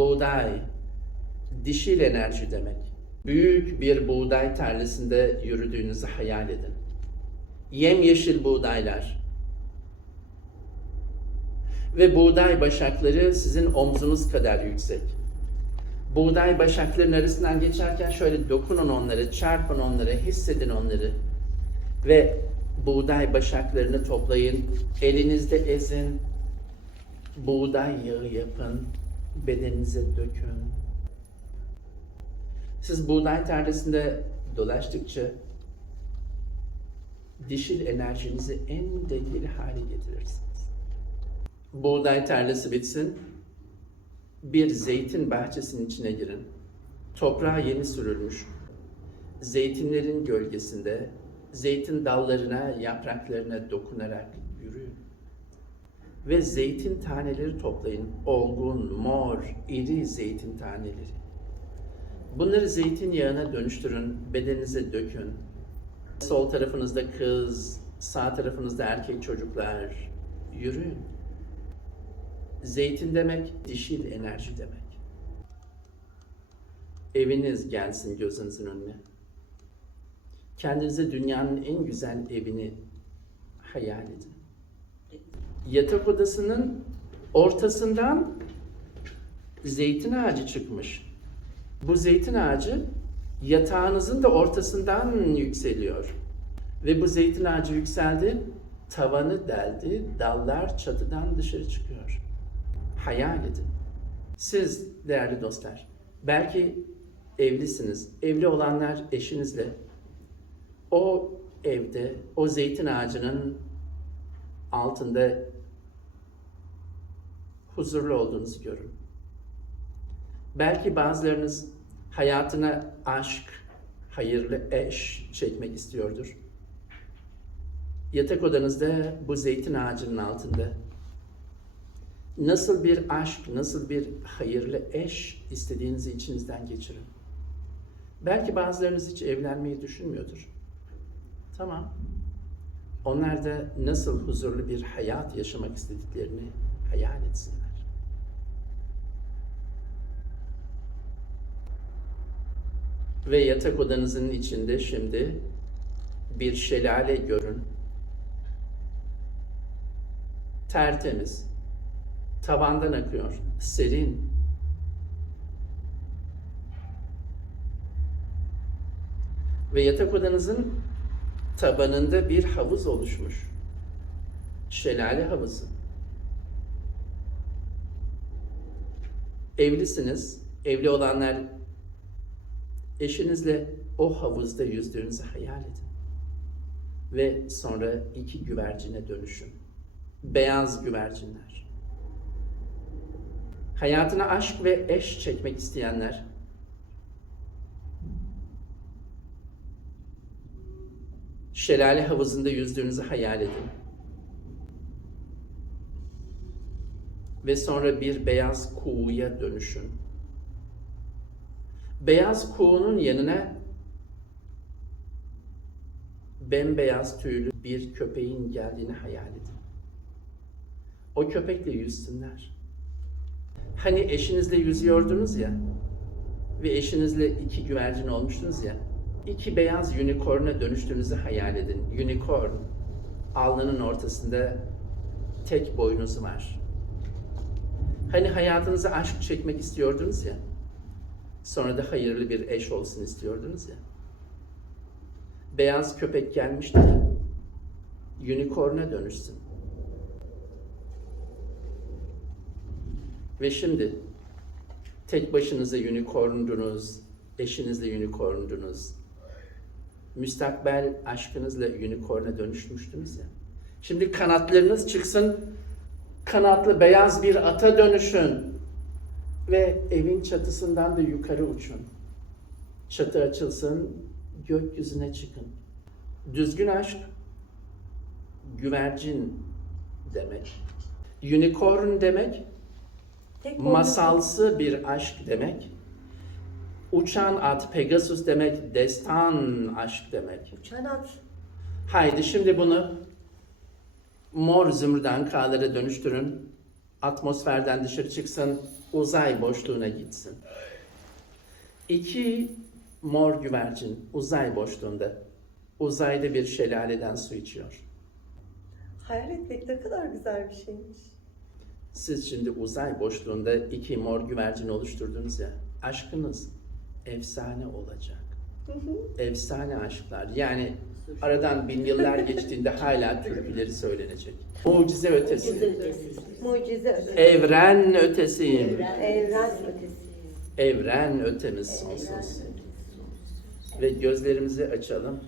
buğday, dişil enerji demek. Büyük bir buğday tarlasında yürüdüğünüzü hayal edin. Yemyeşil buğdaylar. Ve buğday başakları sizin omzunuz kadar yüksek. Buğday başaklarının arasından geçerken şöyle dokunun onları, çarpın onları, hissedin onları. Ve buğday başaklarını toplayın, elinizde ezin, buğday yağı yapın, bedeninize dökün. Siz buğday tarlasında dolaştıkça dişil enerjinizi en dengeli hale getirirsiniz. Buğday tarlası bitsin, bir zeytin bahçesinin içine girin. Toprağa yeni sürülmüş. Zeytinlerin gölgesinde zeytin dallarına, yapraklarına dokunarak yürüyün. Ve zeytin taneleri toplayın. Olgun, mor, iri zeytin taneleri. Bunları zeytinyağına dönüştürün, bedeninize dökün. Sol tarafınızda kız, sağ tarafınızda erkek çocuklar. Yürüyün. Zeytin demek dişil enerji demek. Eviniz gelsin gözünüzün önüne. Kendinize dünyanın en güzel evini hayal edin. Yatak odasının ortasından zeytin ağacı çıkmış. Bu zeytin ağacı yatağınızın da ortasından yükseliyor. Ve bu zeytin ağacı yükseldi, tavanı deldi, dallar çatıdan dışarı çıkıyor. Hayal edin. Siz değerli dostlar, belki evlisiniz. Evli olanlar eşinizle o evde, o zeytin ağacının altında huzurlu olduğunuzu görün. Belki bazılarınız hayatına aşk, hayırlı eş çekmek istiyordur. Yatak odanızda bu zeytin ağacının altında nasıl bir aşk, nasıl bir hayırlı eş istediğinizi içinizden geçirin. Belki bazılarınız hiç evlenmeyi düşünmüyordur. Tamam. Onlar da nasıl huzurlu bir hayat yaşamak istediklerini hayal etsinler. Ve yatak odanızın içinde şimdi bir şelale görün. Tertemiz. Tavandan akıyor. Serin. Ve yatak odanızın tabanında bir havuz oluşmuş. Şelale havuzu. Evlisiniz. Evli olanlar eşinizle o havuzda yüzdüğünüzü hayal edin. Ve sonra iki güvercine dönüşün. Beyaz güvercinler. Hayatına aşk ve eş çekmek isteyenler şelale havuzunda yüzdüğünüzü hayal edin. Ve sonra bir beyaz kuğuya dönüşün. Beyaz kuğunun yanına bembeyaz tüylü bir köpeğin geldiğini hayal edin. O köpekle yüzsünler. Hani eşinizle yüzüyordunuz ya ve eşinizle iki güvercin olmuştunuz ya. İki beyaz unicorn'a dönüştüğünüzü hayal edin. Unicorn, alnının ortasında tek boynuzu var. Hani hayatınıza aşk çekmek istiyordunuz ya. Sonra da hayırlı bir eş olsun istiyordunuz ya. Beyaz köpek gelmişti ya. Unicorn'a dönüşsün. Ve şimdi tek başınıza unicorndunuz, eşinizle unicorndunuz. Müstakbel aşkınızla unicorn'a dönüşmüştünüz ya. Şimdi kanatlarınız çıksın, kanatlı beyaz bir ata dönüşün. Ve evin çatısından da yukarı uçun. Çatı açılsın, gökyüzüne çıkın. Düzgün aşk, güvercin demek. Unicorn demek, Tek masalsı bir aşk demek. Uçan at Pegasus demek, destan aşk demek. Uçan at. Haydi şimdi bunu mor zümrüt ankalara dönüştürün. Atmosferden dışarı çıksın. uzay boşluğuna gitsin. İki mor güvercin uzay boşluğunda uzayda bir şelaleden su içiyor. Hayal etmek ne kadar güzel bir şeymiş. Siz şimdi uzay boşluğunda iki mor güvercin oluşturdunuz ya. Aşkınız efsane olacak. Efsane aşklar. Yani aradan bin yıllar geçtiğinde hala türküleri söylenecek. Mucize ötesi. Mucize ötesi. Evren ötesiyim. Evren ötesi. Evren ötemiz sonsuz. Ve gözlerimizi açalım.